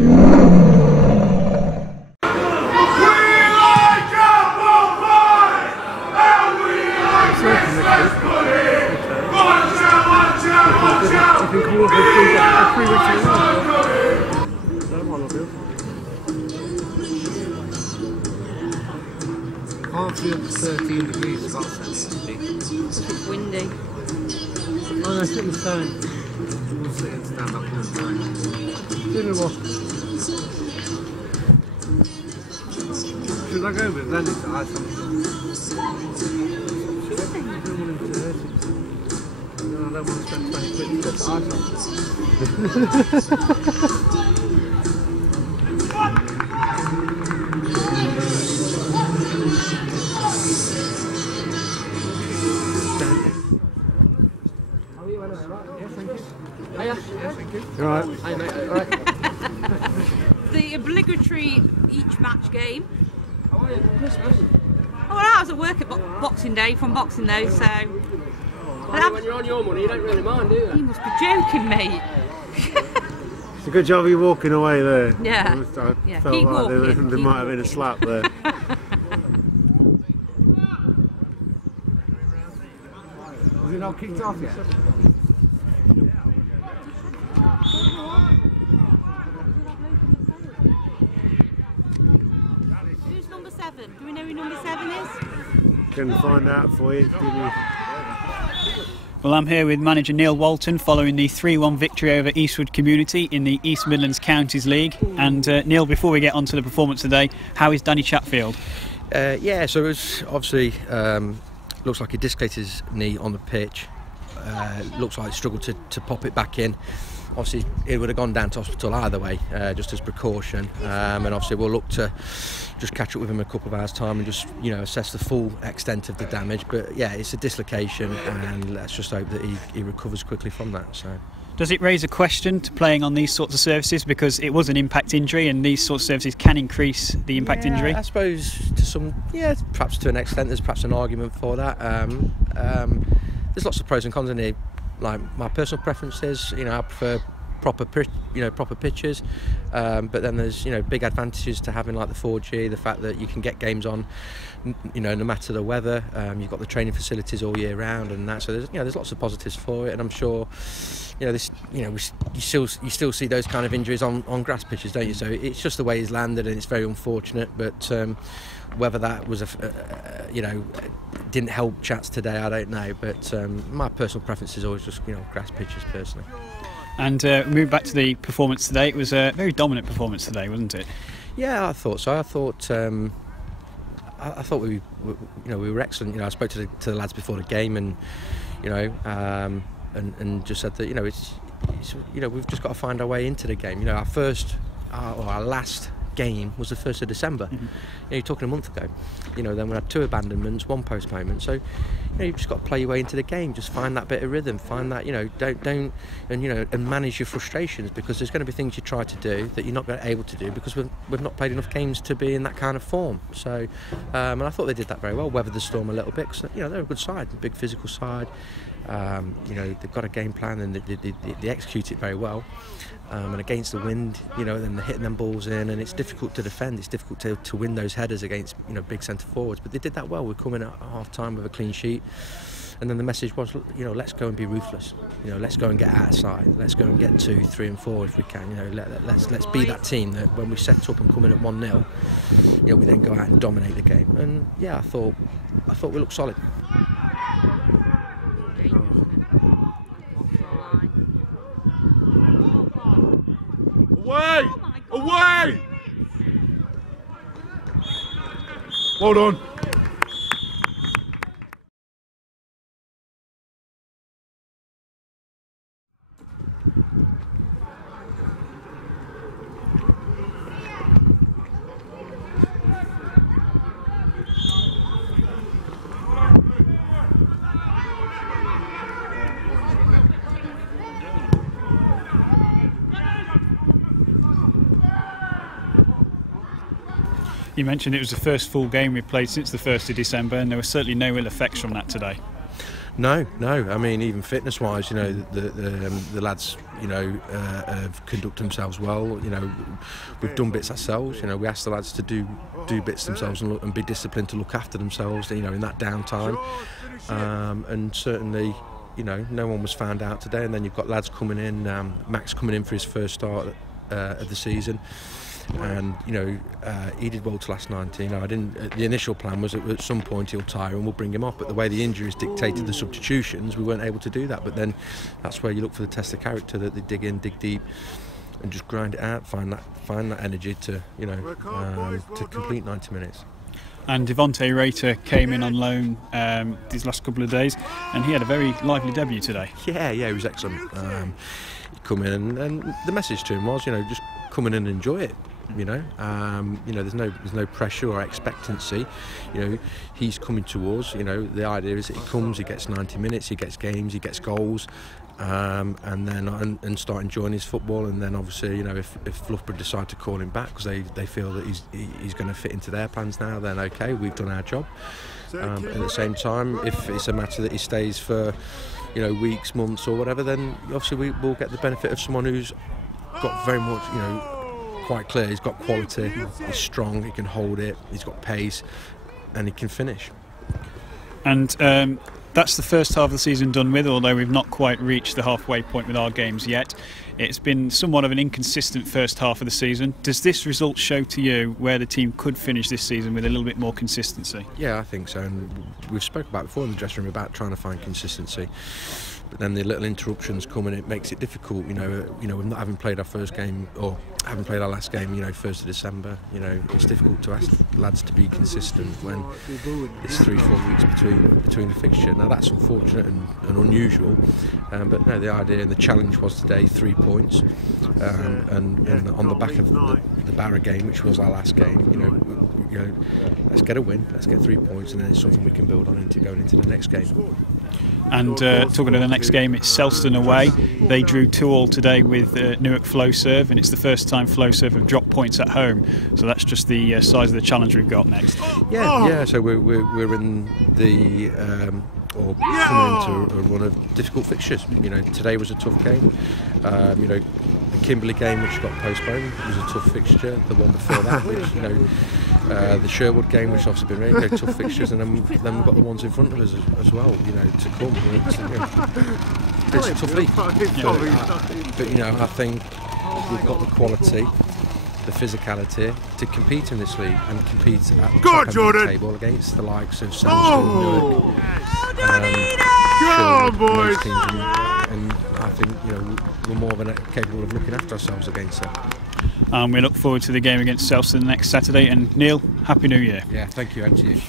Can't feel 13 degrees, about 70. It's windy. Oh no, sit and stand. We'll sit and stand up and stand. Do me more. Should I go with it? Then it's ice something. I don't want him to hurt himself. No, I don't want to spend 20 quid to get ice on. Right. Hi, mate. All right. The obligatory each match game. How are you? Christmas? Oh, well, I was at work at Boxing Day, from Boxing Day, so... When you're on your money, you don't really mind, do you? You must be joking, mate. It's a good job you walking away there. Yeah. I felt Keep like walking, there might have been a slap there. Is it not kicked off yet? Who's number 7? Do we know who number 7 is? Can find out for you. Well, I'm here with manager Neil Walton following the 3-1 victory over Eastwood Community in the East Midlands Counties League. And Neil, before we get on to the performance today, how is Danny Chatfield? Yeah, so it was obviously looks like he dislocated his knee on the pitch. Looks like he struggled to pop it back in. Obviously, it would have gone down to hospital either way, just as precaution. And obviously, we'll look to just catch up with him in a couple of hours' time and just, you know, assess the full extent of the damage. But yeah, it's a dislocation, and let's just hope that he recovers quickly from that. So. Does it raise a question to playing on these sorts of surfaces, because it was an impact injury and these sorts of surfaces can increase the impact injury? I suppose to some, yeah, perhaps to an extent there's perhaps an argument for that. There's lots of pros and cons in here. Like, my personal preference is, you know, I prefer proper pitches, but then there's, you know, big advantages to having like the 4G, the fact that you can get games on, you know, no matter the weather. You've got the training facilities all year round and that, so there's, you know, there's lots of positives for it. And I'm sure, you know, this, you know, you still see those kind of injuries on grass pitches, don't you? So it's just the way he's landed, and it's very unfortunate. But whether that was you know, didn't help Chats today, I don't know. But my personal preference is always just, you know, grass pitches personally. And moving back to the performance today, it was a very dominant performance today, wasn't it? Yeah, I thought so. I thought I thought we were excellent. You know, I spoke to the lads before the game, and you know, and just said that, you know, it's you know, we've just got to find our way into the game. You know, our last game was the 1st of December. Mm-hmm. You know, you're talking a month ago. You know, then we had 2 abandonments, 1 postponement. So, you know, you've just got to play your way into the game. Just find that bit of rhythm. Find that, you know, don't and, you know, and manage your frustrations, because there's going to be things you try to do that you're not going to be able to do because we've not played enough games to be in that kind of form. So, and I thought they did that very well. Weathered the storm a little bit, because, you know, they're a good side, a big physical side. You know, they've got a game plan, and they execute it very well. And against the wind, you know, then they're hitting them balls in, and it's difficult to defend. It's difficult to win those headers against, you know, big centre forwards. But they did that well. We're coming at half time with a clean sheet, and then the message was, you know, let's go and be ruthless. You know, let's go and get outside. Let's go and get 2, 3, and 4 if we can. You know, let's be that team that when we set up and come in at 1-0, you know, we then go out and dominate the game. And yeah, I thought we looked solid. Away! Away! Well done. You mentioned it was the first full game we played since the 1st of December, and there were certainly no ill effects from that today. No. I mean, even fitness-wise, you know, the lads, you know, have conducted themselves well. You know, we've done bits ourselves. You know, we asked the lads to do bits themselves and be disciplined to look after themselves. You know, in that downtime, and certainly, you know, no one was found out today. And then you've got lads coming in, Max coming in for his first start of the season. And you know, he did well to last 90. You know, the initial plan was that at some point he'll tire and we'll bring him off. But the way the injuries dictated the substitutions, we weren't able to do that. But then that's where you look for the test of character, that they dig in, dig deep, and just grind it out. Find that energy to, you know, to complete 90 minutes. And Devonte Rater came in on loan these last couple of days, and he had a very lively debut today. Yeah, he was excellent. He come in, and the message to him was, you know, just come in and enjoy it. You know, there's no pressure or expectancy. You know, he's coming to us. You know, the idea is that he comes, he gets 90 minutes, he gets games, he gets goals, and then start enjoying his football. And then obviously, you know, if Loughborough decide to call him back because they feel that he's going to fit into their plans now, then okay, we've done our job. At the same time, if it's a matter that he stays for, you know, weeks, months, or whatever, then obviously we'll get the benefit of someone who's got very much, you know, quite clear. He's got quality, he's strong, he can hold it, he's got pace, and he can finish. And that's the first half of the season done with, although we've not quite reached the halfway point with our games yet. It's been somewhat of an inconsistent first half of the season. Does this result show to you where the team could finish this season with a little bit more consistency? Yeah, I think so. And we've spoken about before in the dressing room about trying to find consistency. But then the little interruptions come and it makes it difficult. You know, we're not having played our first game, or haven't played our last game, you know, 1st of December. You know, it's difficult to ask lads to be consistent when it's 3-4 weeks between the fixture. Now that's unfortunate and unusual, but no, the idea and the challenge was today 3 points, and on the back of the Barra game, which was our last game. You know, let's get a win, let's get 3 points, and then it's something we can build on into going into the next game. And talking of the next game, it's Selston away. They drew 2-2 today with Newark Flowserve, and it's the first time Flowserve have dropped points at home. So that's just the size of the challenge we've got next. Yeah. So we're in the coming into a run of difficult fixtures. You know, today was a tough game. You know, the Kimberley game, which got postponed, was a tough fixture. The one before that, which, you know, the Sherwood game, which obviously been really tough fixtures, and then we've got the ones in front of us as well. You know, to come. You know, it's a tough league. But you know, I think we've got the quality, the physicality to compete in this league and compete at the top end of the table against the likes of Selston, Newark, Sherwood, those teams, and I think, you know, we're more than capable of looking after ourselves against them. We look forward to the game against Selston next Saturday. And Neil, Happy New Year. Yeah, thank you, and to you.